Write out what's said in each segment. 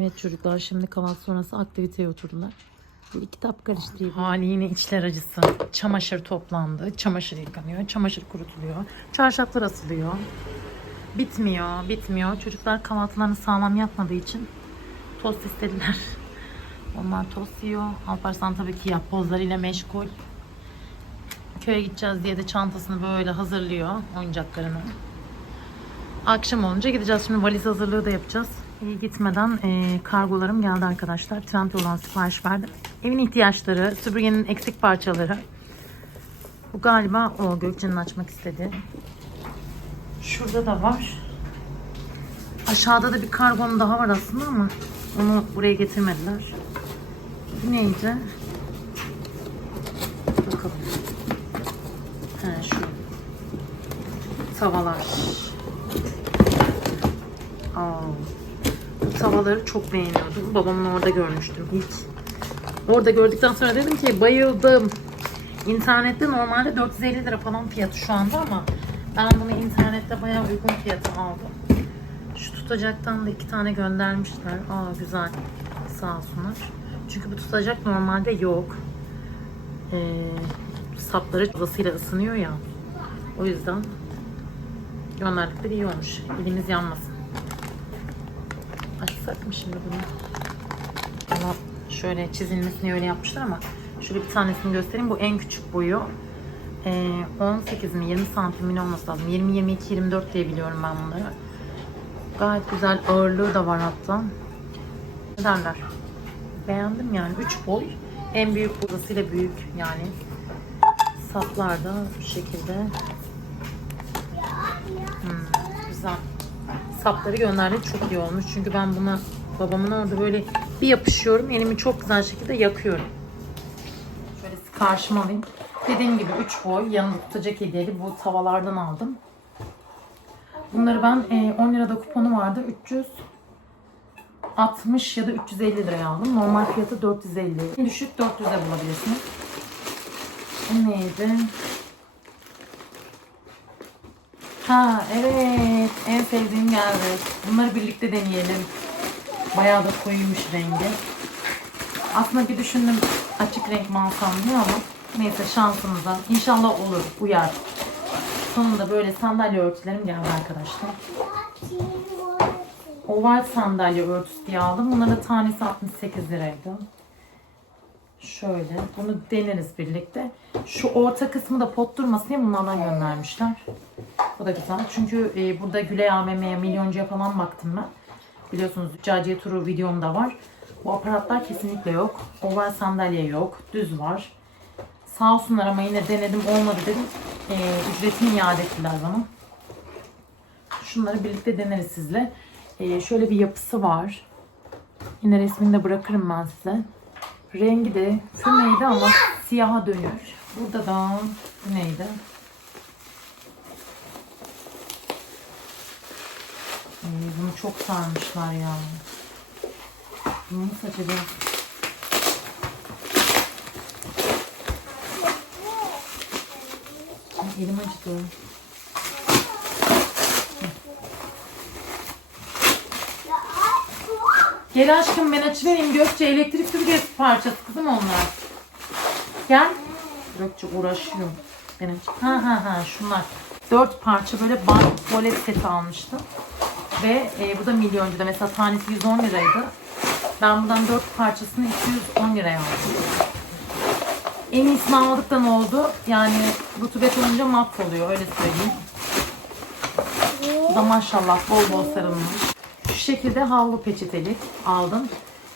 Evet çocuklar şimdi kahvaltı sonrası aktiviteye oturdular. Bir kitap karıştırayım. Hali yine içler acısı. Çamaşır toplandı. Çamaşır yıkanıyor. Çamaşır kurutuluyor. Çarşaflar asılıyor. Bitmiyor, bitmiyor. Çocuklar kahvaltılarını sağlam yapmadığı için tost istediler. Onlar tost yiyor. Alparslan tabii ki yapbozlarıyla meşgul. Köye gideceğiz diye de çantasını böyle hazırlıyor. Oyuncaklarını. Akşam olunca gideceğiz. Şimdi valiz hazırlığı da yapacağız. İyi gitmeden e, kargolarım geldi arkadaşlar. Trendyol'dan sipariş verdim. Evin ihtiyaçları, süpürgenin eksik parçaları. Bu galiba o Gökçe'nin açmak istediği. Şurada da var. Aşağıda da bir kargom daha var aslında ama onu buraya getirmediler. Bu neydi? Bakalım. He şu. Tavalar. Aa, bu tavaları çok beğeniyordum. Babamın orada görmüştüm ilk. Orada gördükten sonra dedim ki bayıldım. İnternette normalde 450 lira falan fiyatı şu anda ama ben bunu internette bayağı uygun fiyata aldım. Şu tutacaktan da iki tane göndermişler. Aa güzel. Sağ olsunlar. Çünkü bu tutacak normalde yok. Ee, sapları fazlasıyla ısınıyor ya. O yüzden gönderdikleri iyi olmuş. Elimiz yanmasın. Mı şimdi bunu? Ama şöyle çizilmesini öyle yapmışlar ama şöyle bir tanesini göstereyim. Bu en küçük boyu. Ee, 18 mi 20 santim mi ne olması lazım. 20, 22, 24 diye biliyorum ben bunları. Gayet güzel ağırlığı da var hatta. Ne derler? Beğendim yani. 3 boy. En büyük burasıyla büyük yani. Saplar da bu şekilde. Hmm, güzel. Sapları gönderdi. Çok iyi olmuş. Çünkü ben buna babamın orada böyle bir yapışıyorum. Elimi çok güzel şekilde yakıyorum. Şöyle karşıma alayım. Dediğim gibi 3 boy yanında tutacak hediyeli bu tavalardan aldım. Bunları ben e, 10 lirada kuponu vardı. 360 ya da 350 liraya aldım. Normal fiyatı 450. En düşük 400'e bulabilirsiniz. Bu neydi? Ha evet. En sevdiğim geldi. Bunları birlikte deneyelim. Bayağı da koyuymuş rengi. Aslında bir düşündüm açık renk mi alsam diye ama neyse şansımıza. İnşallah olur. Uyar. Sonunda böyle sandalye örtülerim geldi arkadaşlar. Oval sandalye örtüsü diye aldım. Bunların tanesi 68 liraydı. Şöyle. Bunu deneriz birlikte. Şu orta kısmı da pot durmasın diye bunlardan göndermişler. Bu da güzel. Çünkü e, burada Güley AVM'ye milyoncuya falan baktım ben. Biliyorsunuz Züccaciye turu videomda var. Bu aparatlar kesinlikle yok. Oval sandalye yok. Düz var. Sağ olsunlar ama yine denedim olmadı dedim. E, ücretini iade ettiler bana. Şunları birlikte deneriz sizle. E, şöyle bir yapısı var. Yine resmini de bırakırım ben size. Rengi de fümeydi ama siyaha dönüyor. Burada da neydi? Ay, bunu çok sarmışlar ya. Bunu nasıl açacağız? Elim acıdı. Gel aşkım ben açıvereyim Gökçe elektrik süpürgesi parçası kızım onlar. Gel. Gökçe uğraşıyor. Ben aç. Ha ha ha şunlar. Dört parça böyle bant tuvalet seti almıştım. Ve e, bu da milyoncuda. Mesela tanesi 110 liraydı. Ben buradan dört parçasını 210 liraya aldım. En iyisini almadık da ne oldu? Yani rutubet olunca mahvoluyor öyle söyleyeyim. Bu da maşallah bol bol sarılmış. Şekilde havlu peçetelik aldım.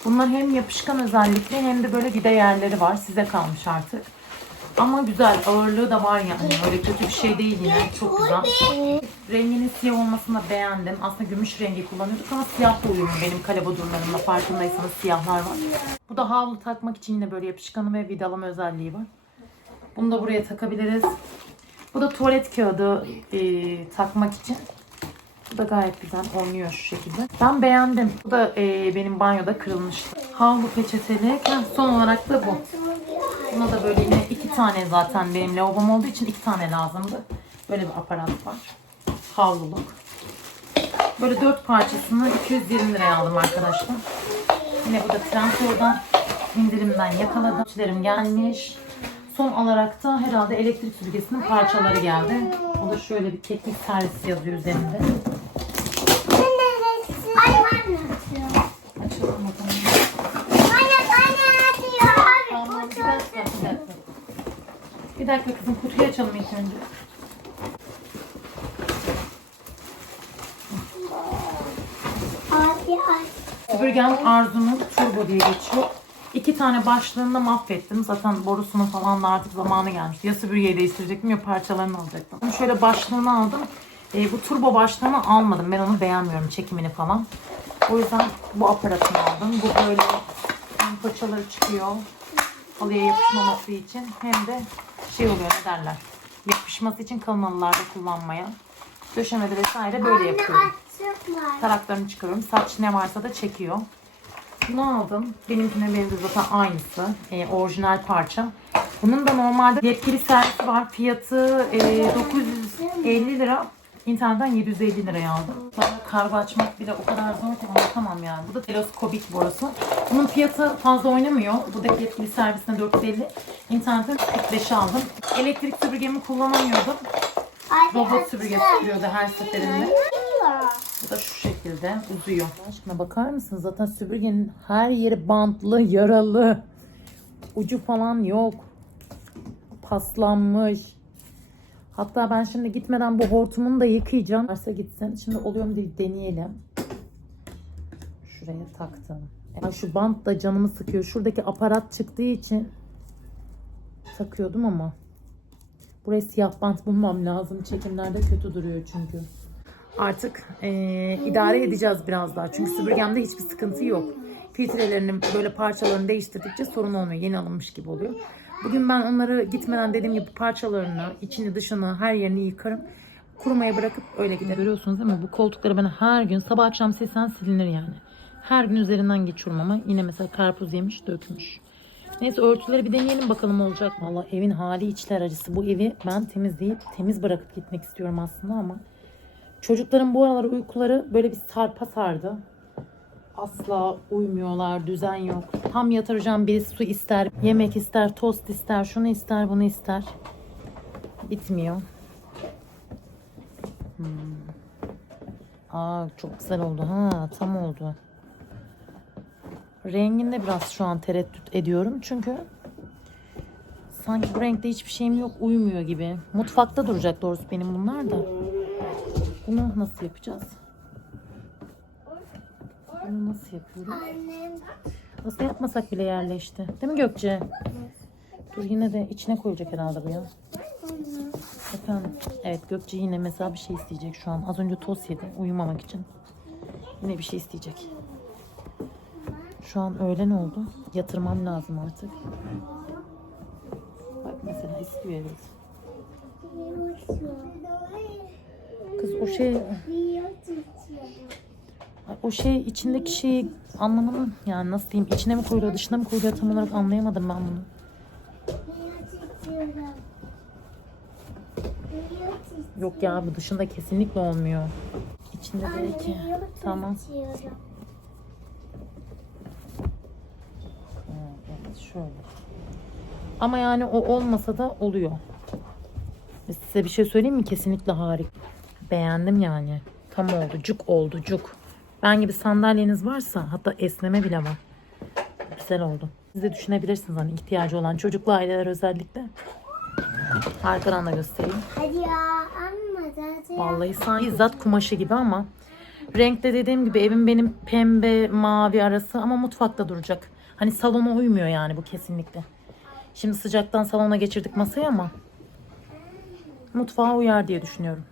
Bunlar hem yapışkan özellikle hem de böyle gide yerleri var. Size kalmış artık. Ama güzel. Ağırlığı da var yani. Öyle kötü bir şey değil yine. Çok güzel. Renginin siyah olmasını da beğendim. Aslında gümüş rengi kullanıyorduk ama siyah da uyumlu benim kalebodurlarımla. Farkındaysanız siyahlar var. Bu da havlu takmak için yine böyle yapışkanı ve vidalama özelliği var. Bunu da buraya takabiliriz. Bu da tuvalet kağıdı e, takmak için. Bu da gayet güzel oynuyor şu şekilde. Ben beğendim. Bu da e, benim banyoda kırılmıştı. Havlu peçeteli. Son olarak da bu. Buna da böyle yine iki tane zaten benim lavabom olduğu için iki tane lazımdı. Böyle bir aparat var. Havluluk. Böyle 4 parçasını 220 liraya aldım arkadaşlar. Yine bu da Trendyol'dan indirimden yakaladım. Ölçülerim gelmiş. Son olarak da herhalde elektrik süpürgesinin parçaları geldi. O da şöyle bir teknik servisi yazıyor üzerinde. Ay anne atıyor. Açalım bakalım. Anne anne atıyor. Tamam, bir dakika, bir dakika. Bir dakika kızım kutuyu açalım ilk önce. Abi ay. Süpürgem Arzu'nun Turbo diye geçiyor. İki tane başlığını da mahvettim. Zaten borusunun falan da artık zamanı gelmişti. Ya süpürgeyi değiştirecektim ya parçalarını alacaktım. Şöyle başlığını aldım. Ee, bu turbo başlığını almadım. Ben onu beğenmiyorum çekimini falan. O yüzden bu aparatını aldım. Bu böyle hem paçaları çıkıyor. Halıya yapışmaması için hem de şey oluyor ne derler. Yapışması için kalın kullanmaya. Döşemede vesaire böyle yapıyorum. Açıklar. Taraklarını çıkarıyorum. Saç ne varsa da çekiyor. Bunu aldım. Benimkine benim de zaten aynısı. Ee, orijinal parça. Bunun da normalde yetkili servisi var. Fiyatı e, 950 lira. İnternetten 750 liraya aldım. Bana kargo açmak bile o kadar zor ki anlatamam yani. Bu da teleskopik borusu. Bunun fiyatı fazla oynamıyor. Buradaki yetkili servisine 450. İnternetten 45'e aldım. Elektrik süpürgemi kullanamıyordum. Robot süpürge sürüyordu her seferinde. Bu da şu şekilde uzuyor. Aşkına bakar mısın? Zaten süpürgenin her yeri bantlı, yaralı. Ucu falan yok. Paslanmış. Hatta ben şimdi gitmeden bu hortumunu da yıkayacağım. Varsa gitsin. Şimdi oluyor mu diye deneyelim. Şuraya taktım. Ay şu bant da canımı sıkıyor. Şuradaki aparat çıktığı için takıyordum ama. Buraya siyah bant bulmam lazım. Çekimlerde kötü duruyor çünkü. Artık eee, idare edeceğiz biraz daha. Çünkü süpürgemde hiçbir sıkıntı yok. Filtrelerinin böyle parçalarını değiştirdikçe sorun olmuyor. Yeni alınmış gibi oluyor. Bugün ben onları gitmeden dediğim gibi parçalarını, içini, dışını, her yerini yıkarım. Kurumaya bırakıp öyle giderim. Görüyorsunuz değil mi? Bu koltukları ben her gün sabah akşam silsen silinir yani. Her gün üzerinden geçiyorum ama yine mesela karpuz yemiş dökmüş. Neyse örtüleri bir deneyelim bakalım olacak. Valla evin hali içler acısı. Bu evi ben temizleyip temiz bırakıp gitmek istiyorum aslında ama Çocukların bu aralar uykuları böyle bir sarpa sardı. Asla uymuyorlar, düzen yok. Tam yatıracağım biri su ister, yemek ister, tost ister, şunu ister, bunu ister. Bitmiyor. Hmm. Aa çok güzel oldu ha, tam oldu. Renginde biraz şu an tereddüt ediyorum çünkü sanki bu renkte hiçbir şeyim yok, uyumuyor gibi. Mutfakta duracak doğrusu benim bunlar da. Bunu nasıl yapacağız? Bunu nasıl yapıyoruz? Annem Nasıl yapmasak bile yerleşti. Değil mi Gökçe? Dur yine de içine koyacak herhalde bu ya. Efendim. Evet Gökçe yine mesela bir şey isteyecek şu an. Az önce tost yedi uyumamak için. Yine bir şey isteyecek. Şu an öğlen oldu. Yatırmam lazım artık. Bak mesela istiyor evet. Kız o şey o şey içindeki şeyi anlamadım. Yani nasıl diyeyim içine mi koyuluyor dışına mı koyuluyor tam olarak anlayamadım ben bunu. Yok ya bu dışında kesinlikle olmuyor. İçinde değil ki. Tamam. Evet şöyle. Ama yani o olmasa da oluyor. Size bir şey söyleyeyim mi? Kesinlikle harika. Beğendim yani. Tam oldu. Cuk oldu. Cuk. Ben gibi sandalyeniz varsa hatta esneme bile var. Güzel oldu. Siz de düşünebilirsiniz hani ihtiyacı olan çocuklu aileler özellikle. Arkadan da göstereyim. Hadi ya amma zaten. Vallahi sanki bizzat kumaşı gibi ama renkte dediğim gibi evim benim pembe mavi arası ama mutfakta duracak. Hani salona uymuyor yani bu kesinlikle. Şimdi sıcaktan salona geçirdik masayı ama mutfağa uyar diye düşünüyorum.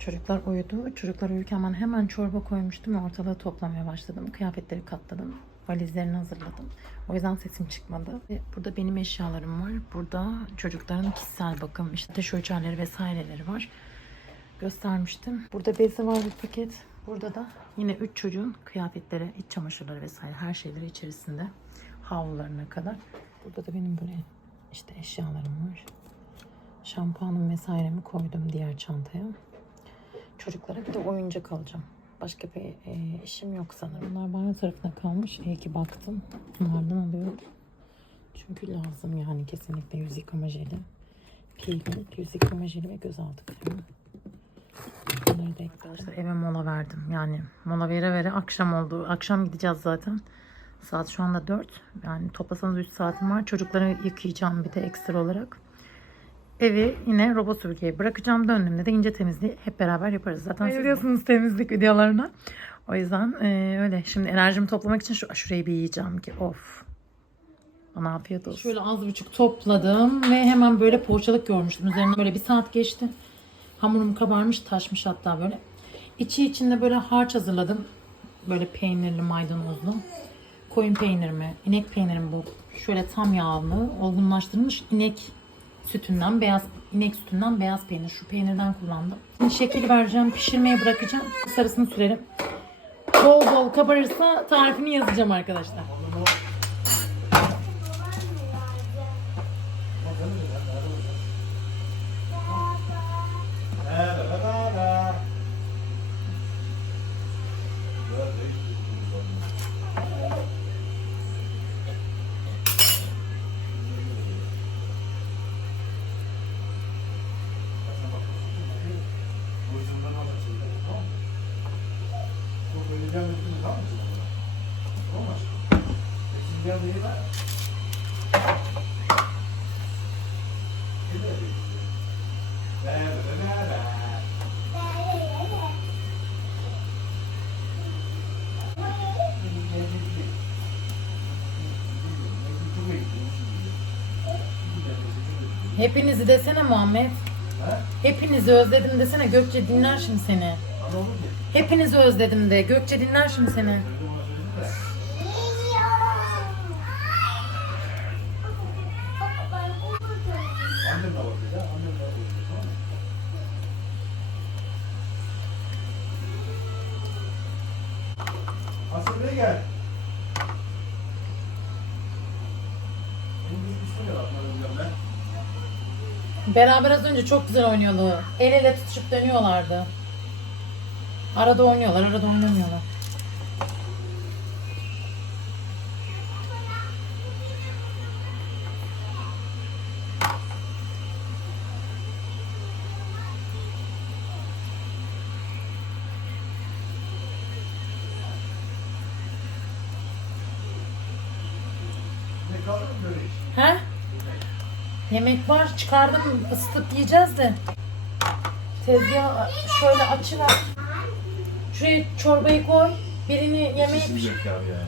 Çocuklar uyudu. Çocuklar uyurken ben hemen çorba koymuştum ve ortalığı toplamaya başladım. Kıyafetleri katladım. Valizlerini hazırladım. O yüzden sesim çıkmadı. Ve Burada benim eşyalarım var. Burada çocukların kişisel bakım, işte ateş vesaireleri var. Göstermiştim. Burada bezi var bir paket. Burada da yine üç çocuğun kıyafetleri, iç çamaşırları vesaire her şeyleri içerisinde. Havlularına kadar. Burada da benim böyle işte eşyalarım var. Şampuanım vesairemi koydum diğer çantaya. Çocuklara bir de oyuncak alacağım. Başka bir e, işim yok sanırım. Bunlar banyo tarafına kalmış. İyi ki baktım. Bunlardan alıyorum. Çünkü lazım yani kesinlikle yüz yıkama jeli. Peeling, yüz yıkama jeli ve gözaltı kremi. Bunları da arkadaşlar eve mola verdim. Yani mola vere vere akşam oldu. Akşam gideceğiz zaten. Saat şu anda 4. Yani toplasanız 3 saatim var. Çocukları yıkayacağım bir de ekstra olarak. Evi yine robot süpürgeye bırakacağım. Döndüğümde de ince temizliği hep beraber yaparız. Zaten siz biliyorsunuz temizlik videolarına. O yüzden e, öyle. Şimdi enerjimi toplamak için şu şurayı bir yiyeceğim ki of. Bana afiyet olsun. Şöyle az buçuk topladım ve hemen böyle poğaçalık görmüştüm. Üzerinden böyle bir saat geçti. Hamurum kabarmış, taşmış hatta böyle. İçi içinde böyle harç hazırladım. Böyle peynirli, maydanozlu. Koyun peynirimi, inek peynirimi bu. Şöyle tam yağlı, olgunlaştırılmış inek sütünden, beyaz inek sütünden beyaz peynir. Şu peynirden kullandım. Şimdi şekil vereceğim, pişirmeye bırakacağım. Sarısını sürerim. Bol bol kabarırsa tarifini yazacağım arkadaşlar. Hepinizi desene Muhammed. Hepinizi özledim desene Gökçe dinler şimdi seni. Hepinizi özledim de Gökçe dinler şimdi seni. Annem de bakıyor ya. Annem de bakıyor. Tamam mı? Asıl buraya gel. Benim bir üstüne gel. Atmadan diyorum ben. Beraber az önce çok güzel oynuyordu. El ele tutuşup dönüyorlardı. Arada oynuyorlar, arada oynamıyorlar. Ne kaldı böyle iş? He? Yemek var, çıkardım, ısıtıp yiyeceğiz de. Tezgah şöyle açıver. Şuraya çorbayı koy. Birini yemeği abi ya.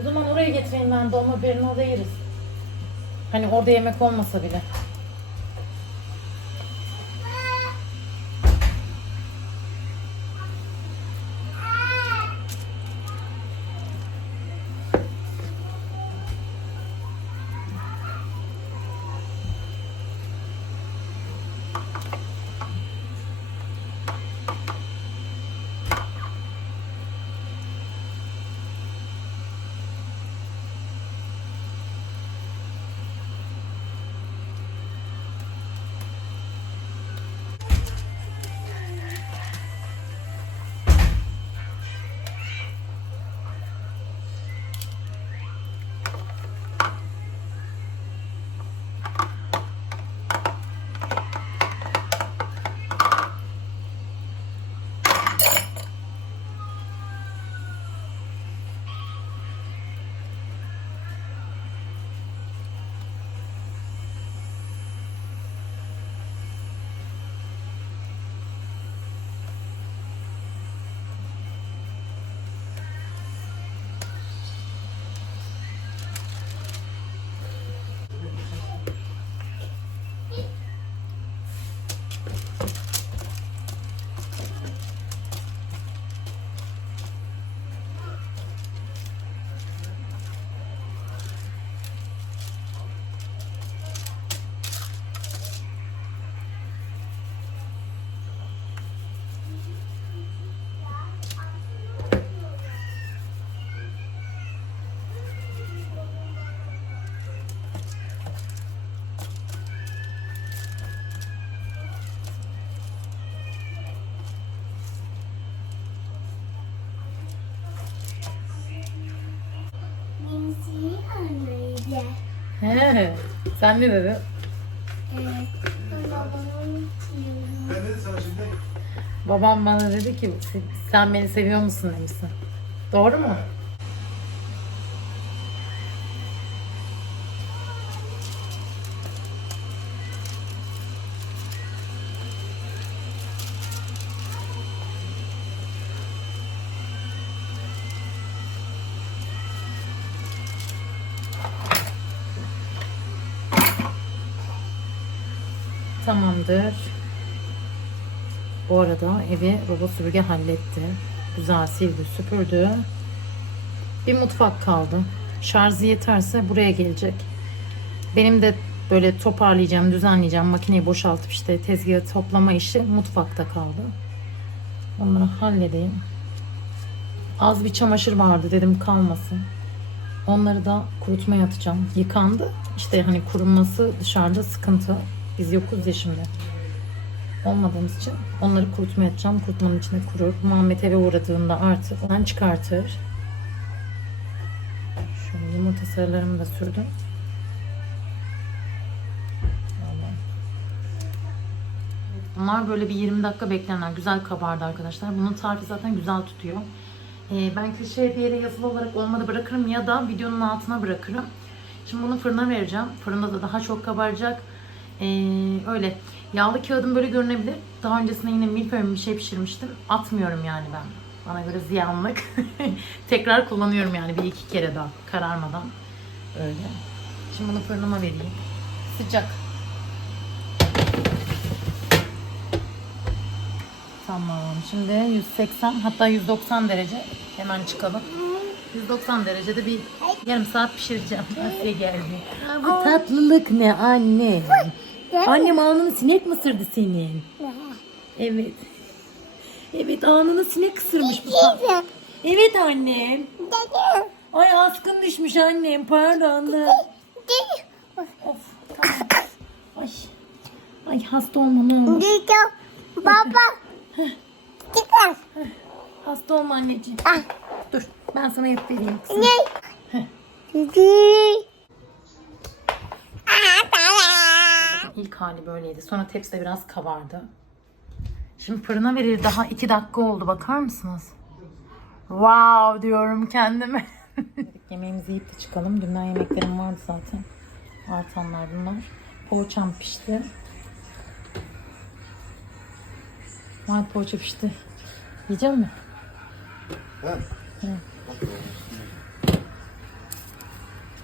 O zaman oraya getireyim ben dolma birini orada yeriz. Hani orada yemek olmasa bile. He. Sen? Evet. Dedi sana şimdi Babam bana dedi ki sen beni seviyor musun demişsin. Doğru mu? Tamamdır. Bu arada evi robot süpürge halletti. Güzel sildi, süpürdü. Bir mutfak kaldı. Şarjı yeterse buraya gelecek. Benim de böyle toparlayacağım, düzenleyeceğim, makineyi boşaltıp işte tezgahı toplama işi mutfakta kaldı. Onları halledeyim. Az bir çamaşır vardı dedim kalmasın. Onları da kurutmaya atacağım. Yıkandı. İşte hani kurunması dışarıda sıkıntı. Biz yokuz ya şimdi olmadığımız için onları kurutmaya atacağım. Kurutmanın içinde kurur. Muhammed eve uğradığında artık ondan çıkartır. Şöyle yumurta sarılarımı da sürdüm. Bunlar böyle bir 20 dakika beklenenler. Güzel kabardı arkadaşlar. Bunun tarifi zaten güzel tutuyor. Ee, ben köşeye bir yere yazılı olarak olmadı bırakırım ya da videonun altına bırakırım. Şimdi bunu fırına vereceğim. Fırında da daha çok kabaracak. Ee, öyle. Yağlı kağıdım böyle görünebilir. Daha öncesinde yine milföyüm bir şey pişirmiştim. Atmıyorum yani ben. Bana göre ziyanlık. Tekrar kullanıyorum yani bir iki kere daha kararmadan. Öyle. Şimdi bunu fırınıma vereyim. Sıcak. Tamam. Şimdi 180 hatta 190 derece. Hemen çıkalım. 190 derecede bir yarım saat pişireceğim. Asiye geldi. Bu tatlılık ne anne? Annem alnını sinek mi ısırdı senin? Evet. Evet alnını sinek ısırmış bu Evet annem. Ay askın düşmüş annem pardon. Of tamam. Ay. Ay hasta olma ne olur. Baba. Çıkar. Hasta olma anneciğim. Ah. Dur ben sana yap vereyim. Ne? Cici. İlk hali böyleydi. Sonra tepside biraz kabardı. Şimdi fırına verir. Daha iki dakika oldu. Bakar mısınız? Wow diyorum kendime. Yemeğimizi yiyip de çıkalım. Dünden yemeklerim vardı zaten. Artanlar bunlar. Poğaçam pişti. Vay poğaça pişti. Yiyecek mi? ben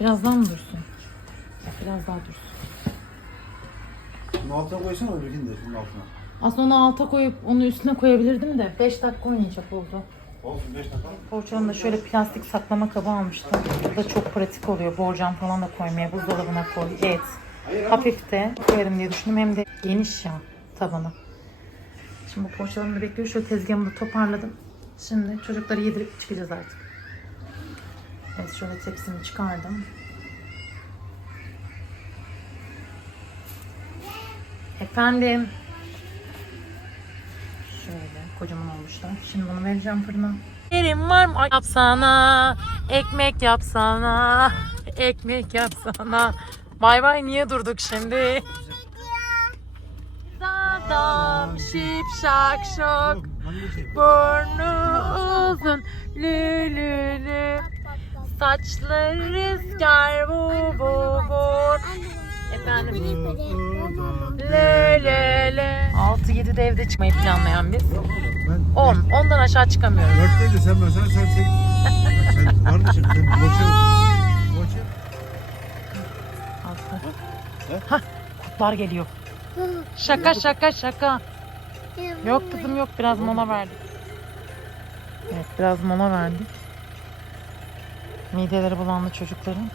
Biraz daha mı dursun? Biraz daha dursun. Şunu altına koysana öbürkini de şunun altına. Aslında onu alta koyup onu üstüne koyabilirdim de 5 dakika oynayacak oldu. Olsun 5 dakika. Poğaçanın da şöyle plastik saklama kabı almıştım. Bu da çok pratik oluyor. Borcam falan da koymaya, buzdolabına koy, et. Hafif de koyarım diye düşündüm. Hem de geniş ya tabanı. Şimdi bu poğaçalarımı bekliyor. Şöyle tezgahımı da toparladım. Şimdi çocukları yedirip çıkacağız artık. Evet şöyle tepsimi çıkardım. Efendim. Şöyle kocaman olmuşlar. Şimdi bunu vereceğim fırına. Yerim var mı? Yapsana, ekmek yapsana, ekmek yapsana. Bay bay niye durduk şimdi? Adam şipşak şok, burnu uzun, lü lü lü. Saçları rüzgar bu bu bu. Efendim? Le le le. 6-7'de evde çıkmayı planlayan biz. Ben 10. 10'dan aşağı çıkamıyoruz. Dörtteydi sen mesela sen sen sen kardeşim sen boşa boşa Aslı. Kurtlar geliyor. Şaka şaka şaka. Yok kızım yok biraz mola verdik. Evet biraz mola verdik. Mideleri bulandı çocukların.